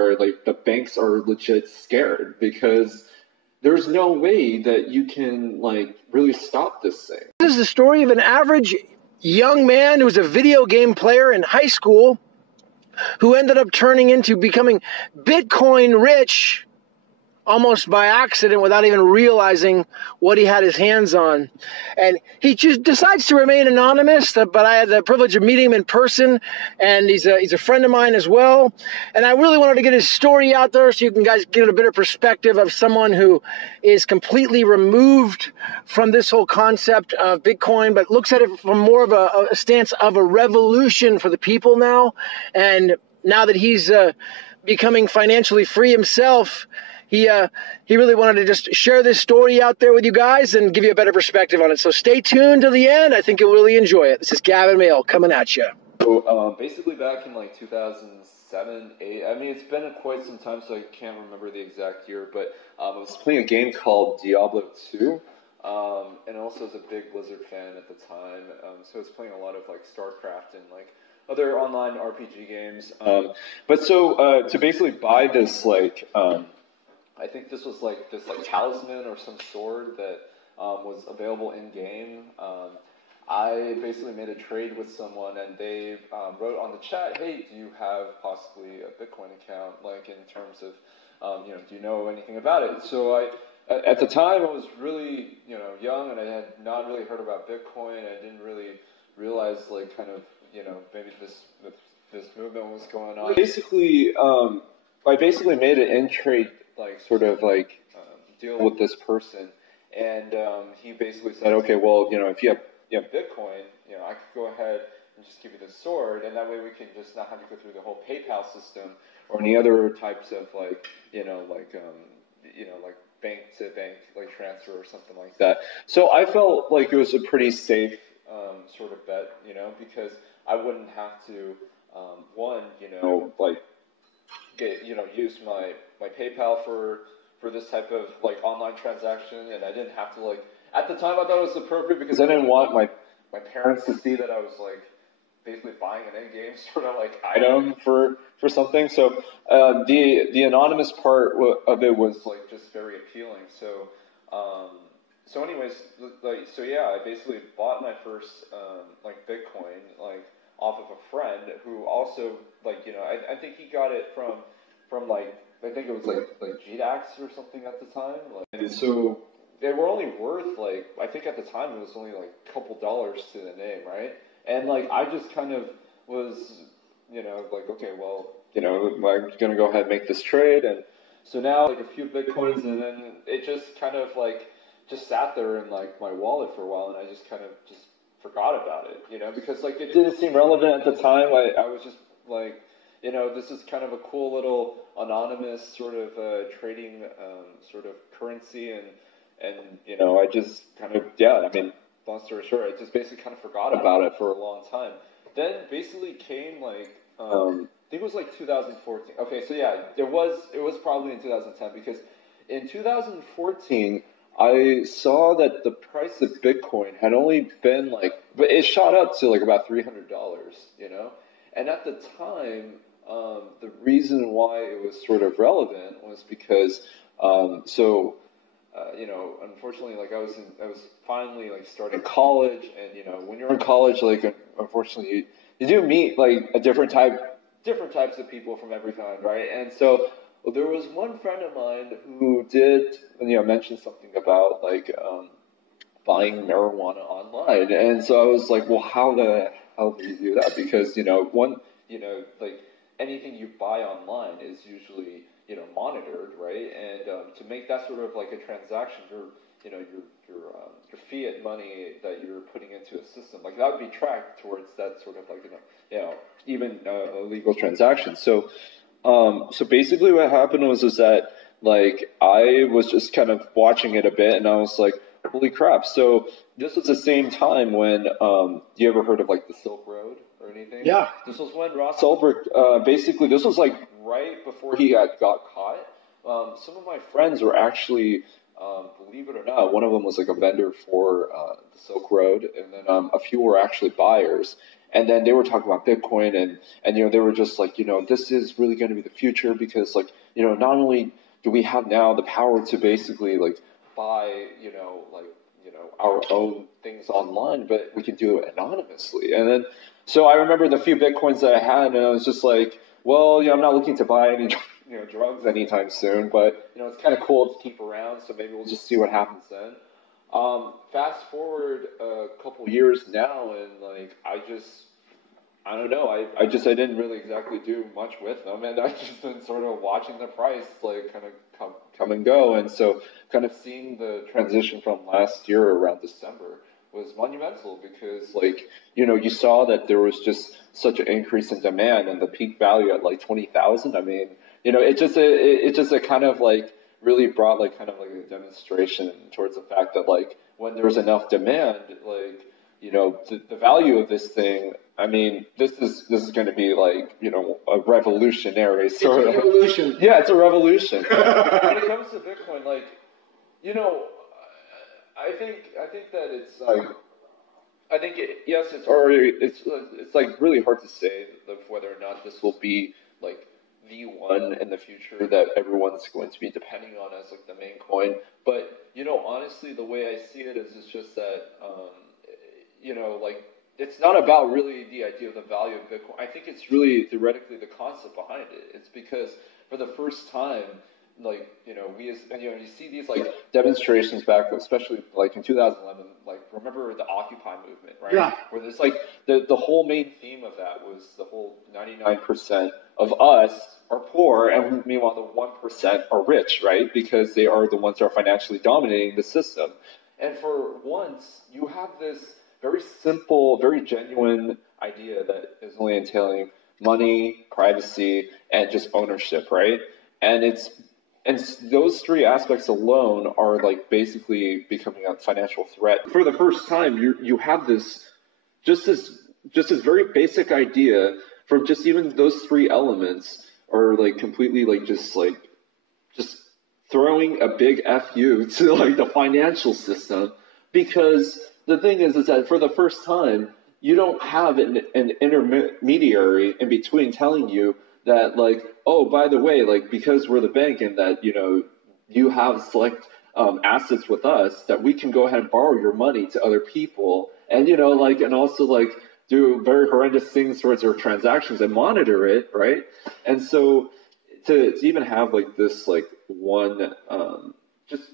where like the banks are legit scared because there's no way that you can like really stop this thing. This is the story of an average young man who was a video game player in high school who ended up turning into becoming Bitcoin rich almost by accident without even realizing what he had his hands on. And he just decides to remain anonymous, but I had the privilege of meeting him in person, and he's a friend of mine as well. And I really wanted to get his story out there so you can guys get a better perspective of someone who is completely removed from this whole concept of Bitcoin, but looks at it from more of a stance of a revolution for the people now. And now that he's becoming financially free himself, he really wanted to just share this story out there with you guys and give you a better perspective on it. So stay tuned to the end. I think you'll really enjoy it. This is Gavin Mehl coming at you. So basically back in like 2007, 8, I mean, it's been quite some time, so I can't remember the exact year, but I was playing a game called Diablo 2, and also was a big Blizzard fan at the time, so I was playing a lot of like StarCraft and like other online RPG games. But so to basically buy this like... I think this was like this like talisman or some sword that was available in game. I basically made a trade with someone, and they wrote on the chat, "Hey, do you have possibly a Bitcoin account? Like in terms of, do you know anything about it?" So at the time, I was really young, and I had not really heard about Bitcoin. I didn't really realize like kind of maybe this movement was going on. Basically, I basically made an in trade. Like sort of like deal with this person, and he basically said, okay, well, if you have Bitcoin, I could go ahead and just give you this sword, and that way we can just not have to go through the whole PayPal system or any other types of like like bank to bank like transfer or something like that. So I felt like it was a pretty safe sort of bet, because I wouldn't have to use my PayPal for this type of like online transaction, and I didn't have to like at the time I thought it was appropriate because I didn't want my parents to see that I was like basically buying an in-game sort of like item for something. So the anonymous part of it was like just very appealing. So anyways, I basically bought my first like Bitcoin like off of a friend who also like I think he got it from like I think it was like GDAX or something at the time. Like, and so they were only worth like I think at the time it was only like a couple dollars to the name, right? And like I just kind of was like okay, well I'm gonna go ahead and make this trade, and so now like a few Bitcoins, and then it just kind of like just sat there in like my wallet for a while, and I just kind of just forgot about it, because like it didn't seem relevant at the time. I was just like, this is kind of a cool little anonymous sort of trading sort of currency, and I just kind of long story short, I just basically kind of forgot about it for a long time. Then basically came like I think it was like 2014. Okay, so yeah, it was probably in 2010 because in 2014. I saw that the price of Bitcoin had only been but it shot up to like about $300, and at the time, the reason why it was sort of relevant was because, unfortunately, like I was finally like starting college, and when you're in college, like unfortunately, you do meet like different types of people from every kind, right? And so. Well, there was one friend of mine who did, mention something about like buying marijuana online, and so I was like, well, how the hell do you do that? Because like anything you buy online is usually monitored, right? And to make that sort of like a transaction, your fiat money that you're putting into a system, like that would be tracked towards that sort of like even a legal transaction. So basically what happened was that like I was just kind of watching it a bit, and I was like, holy crap. So this was the same time when you ever heard of like the Silk Road or anything? Yeah. This was when Ross Ulbricht basically this was like right before he got caught. Some of my friends were actually believe it or not, one of them was like a vendor for the Silk Road, and then a few were actually buyers. And then they were talking about Bitcoin, and they were just like, this is really going to be the future, because like, not only do we have now the power to basically like buy, our own things online, but we can do it anonymously. And then, so I remember the few Bitcoins that I had, and I was just like, well, I'm not looking to buy any, drugs anytime soon, but, it's kind of cool to keep around, so maybe we'll just see what happens then. Fast forward a couple years now, and like, I don't know, I didn't really exactly do much with them, and I've just been sort of watching the price like kind of come and go, and so kind of seeing the transition from last year around December was monumental, because like, you saw that there was just such an increase in demand, and the peak value at like 20,000. I mean, it just a kind of like really brought like kind of like a demonstration towards the fact that like when there's enough demand, like, the value of this thing, I mean, this is going to be like, a revolutionary sort of revolution. Yeah, it's a revolution. When it comes to Bitcoin, like, I think that it's like, yes, it's like really hard to say whether or not this will be like the one in the future that everyone's going to be depending on as like the main coin. But honestly, the way I see it is, it's just that like, it's not about really the idea of the value of Bitcoin. I think it's really theoretically the concept behind it. It's because for the first time, like, you see these like demonstrations back, especially like in 2011, like, remember the Occupy movement, right? Yeah. Where there's like the whole main theme of that was the whole 99% of us are poor, and meanwhile the 1% are rich, right? Because they are the ones that are financially dominating the system. And for once, you have this very simple, very genuine idea that is only entailing money, privacy, and just ownership, right? And those three aspects alone are like basically becoming a financial threat. For the first time, you have this very basic idea from just even those three elements are like completely like just throwing a big FU to like the financial system, because the thing is that for the first time, you don't have an intermediary in between telling you that, like, oh, by the way, like, because we're the bank and that, you have select assets with us, that we can go ahead and borrow your money to other people, and, and also, like, do very horrendous things towards your transactions and monitor it, right? And so to even have, like, this, like, one...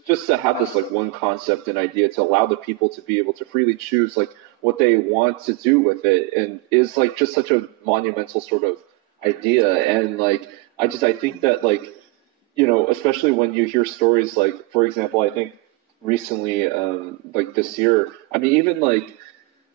Just to have this like one concept and idea to allow the people to be able to freely choose like what they want to do with it, and is like just such a monumental sort of idea. And like I think that like especially when you hear stories like, for example, I think recently like this year, I mean, even like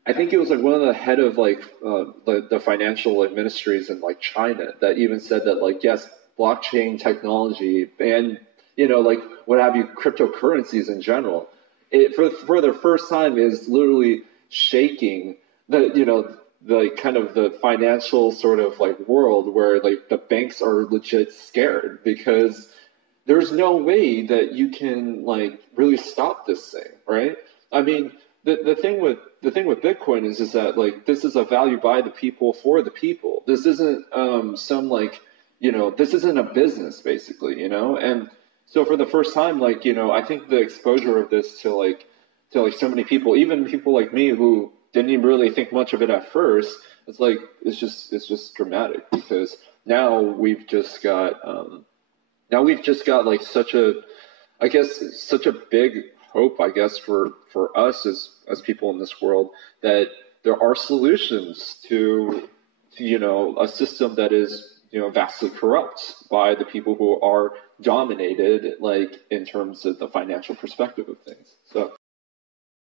I think it was like one of the head of like the financial ministries in like China that even said that like, yes, blockchain technology and like what have you, cryptocurrencies in general, it for the first time is literally shaking the kind of the financial sort of like world, where like the banks are legit scared, because there's no way that you can like really stop this thing, right? I mean, the thing with Bitcoin is that like this is a value by the people for the people. This isn't some like this isn't a business basically, and so for the first time, like, I think the exposure of this to like so many people, even people like me who didn't even really think much of it at first, it's just dramatic, because now we've just got like such a big hope, I guess, for us as people in this world, that there are solutions to a system that is vastly corrupt by the people who are dominated, like in terms of the financial perspective of things. So